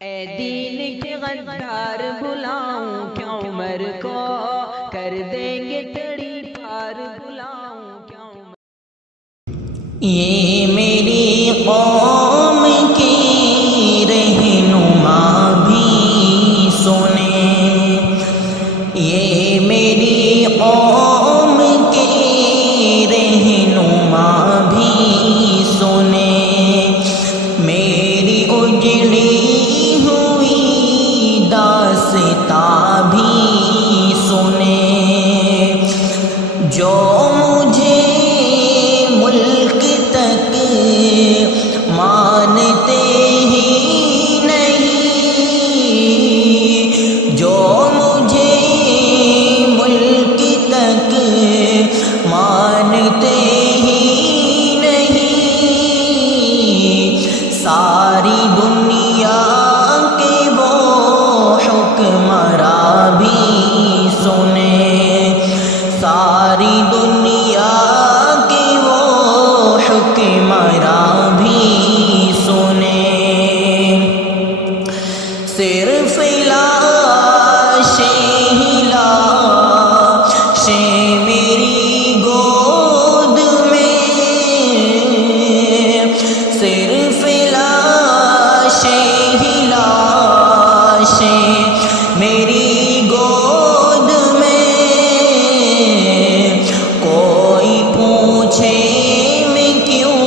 اے دین کے غدار بلاؤں کیا عمر کو کر دیں گے تڑی پار بلاؤں کیا عمر یہ میری قوم کی رہنما بھی سنیں، یہ میری قوم کی رہنما بھی سنیں، میری اجڑی ہوئی داستاں بھی سنیں، جو مجھے ملک تک مانتے ہی نہیں، جو مجھے ملک تک مانتے ہی نہیں، ساری دنیا کے وہ حکمراں بھی سنیں، ساری دنیا کے وہ حکمراں بھی سنیں، صرف لاشیں ہی لاشیں میری گود میں، صرف لاشیں ہی لاشیں میری گود میں، کوئی پوچھے میں کیوں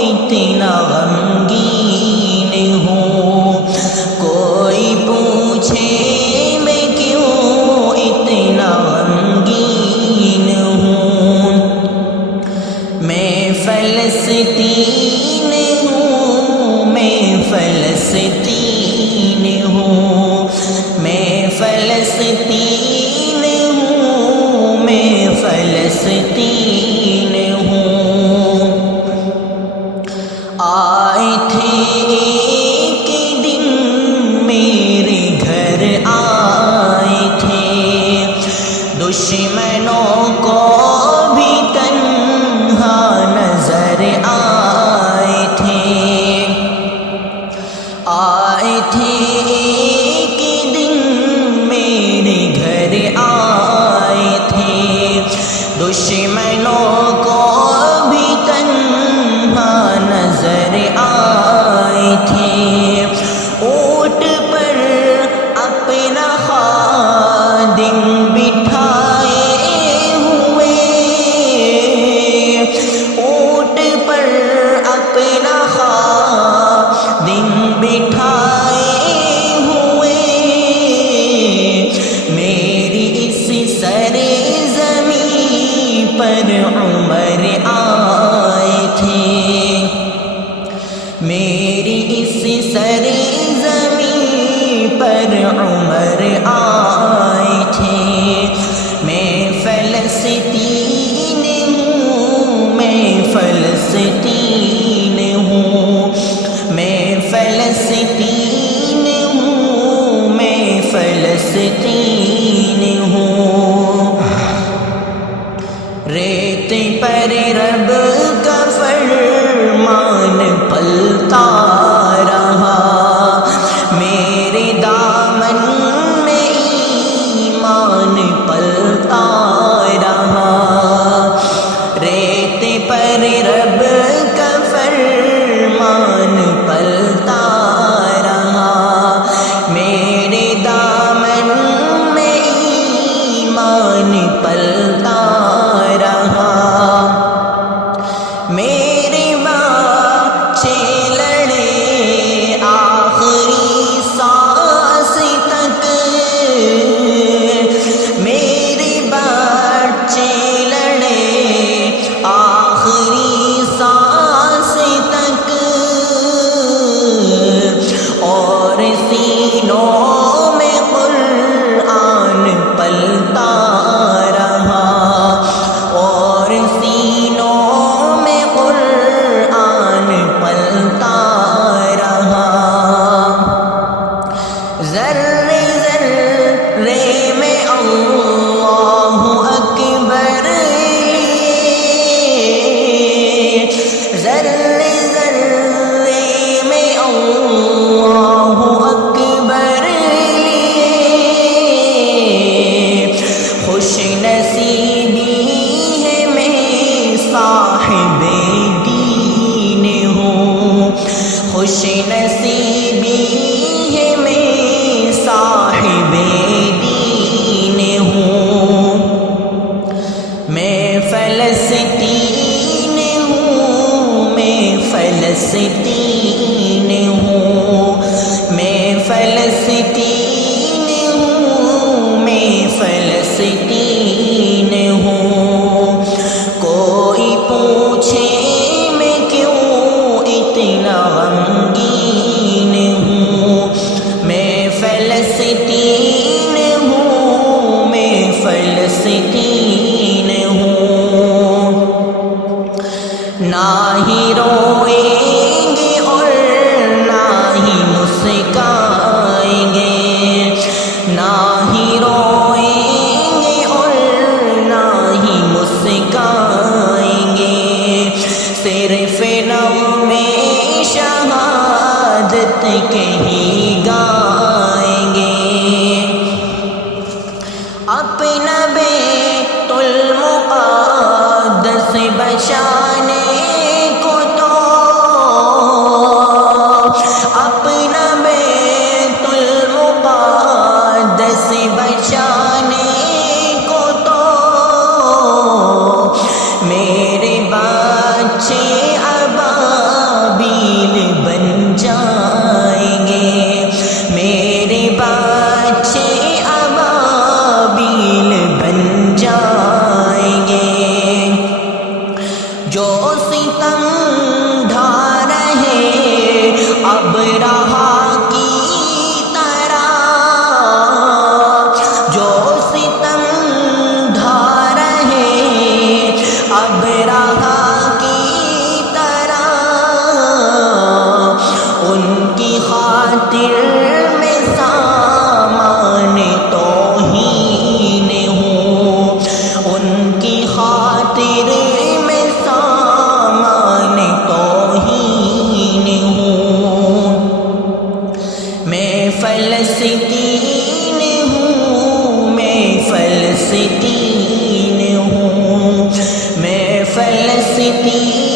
اتنا غمگین ہوں، کوئی پوچھے میں کیوں اتنا غمگین ہوں، میں فلسطین ہوں، میں فلسطین ہوں، میں فلسطین ہوں، میں فلسطین ہوں، آئے تھے ایک دن میرے گھر آئے تھے، دشمنوں کو بھی تنہا نظر آئے تھے، آئے تھے ایک دن میرے گھر آئے تھے، دشمنوں کو بھی تنہا نظر آئے تھے، اونٹ پر اپنا خادم بٹھائے ہوئے، اونٹ پر اپنا خادم بٹھائے ہوئے، میری اس سرزمین پر عمر آئے تھے، میری اس سرزمین پر عمر آئے تھے، میں فلسطین ہوں، میں فلسطین ہوں، میں فلسطین ہوں، میں فلسطین ہوں، ریت پر رب کا فرمان پلتا رہا، میرے دامن میں بھی ہے میں صاحب دین ہوں، میں فلسطین ہوں، میں فلسطین ہوں، میں فلسطین ہوں، میں فلسطین ہوں۔ کوئی پوچھے میں کیوں اتنا غمگین ہوں، میں فلسطین ہوں، میں فلسطین ہوں۔ نہ ہی روئیں گے اور نہ ہی مسکائیں گے، نہ ہی روئیں گے اور نہ ہی مسکائیں گے، صرف نغمے شہادت کے ہی گائیں گے۔ اپنا بیت المقدس بچانے کو تو، اپنا بیت المقدس بچانے کو تو میرے بچے ابابیل بن جائیں گے، میرے بچے ابابیل بن جائیں گے۔ جو ستم ڈھا رہے ابرہا کی طرح، جو ستم ڈھا رہے ابرہا کی طرح، ان کی خاطر میں سامان توہین ہوں، ان کی خاطر میں سامان توہین ہوں۔ میں فلسطین ہوں، میں فلسطین ہوں، میں فلسطین